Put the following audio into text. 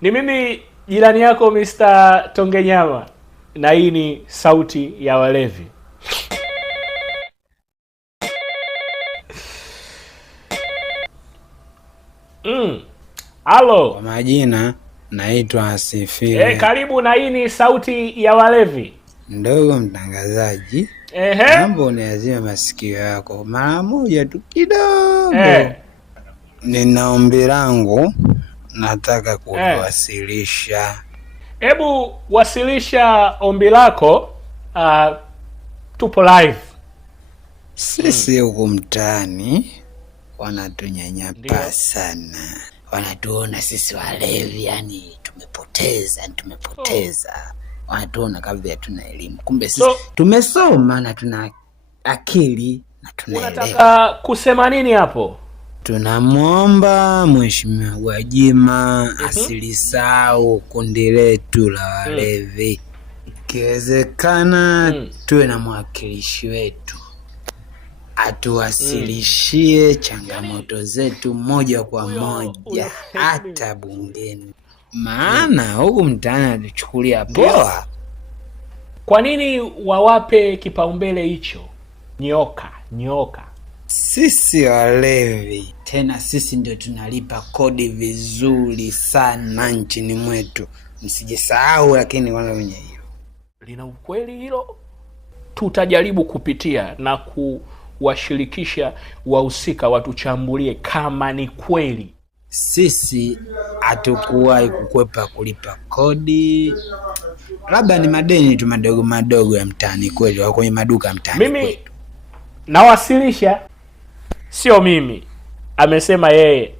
Ni mimi jirani yako Mr. Tongenyama, na hii ni sauti ya walevi. Halo. Kwa majina naitwa Asifiwe. Karibu, na hii ni sauti ya walevi. Ndogo mtangazaji, mambo uniazime masikio yako mara moja tu kidogo. Nina ombi langu nataka kuwasilisha. Hebu wasilisha ombi lako. Tupo live. Sisi huku mtaani wanatunyanyapaa sana. Wanatuona sisi walevi, yani tumepoteza. Wanatuona kabla tuna elimu. Kumbe sisi tumesoma na tuna akili na tunaelewa. Unataka kusema nini hapo? Tunamwomba Mheshimiwa Gwajima asilisahau kundi letu la walevi. Ikiwezekana tuwe na mwakilishi wetu atuwasilishie changamoto zetu moja kwa moja hata bungeni. Maana huku mtaani atuchukulia poa. Kwa nini wawape kipaumbele hicho? Nyoka. Sisi walevi, tena sisi ndio tunalipa kodi vizuri sana nchini mwetu. Msijisahau, lakini wala wenye hilo. Lina ukweli hilo? Tutajaribu kupitia na kuwashirikisha wahusika watuchambulie kama ni kweli. Sisi hatukuwahi kukwepa kulipa kodi. Labda ni madeni tu madogo ya mtaani kweli, au kwenye maduka mtaani kwetu. Nawasilisha, sio mimi. Amesema yeye.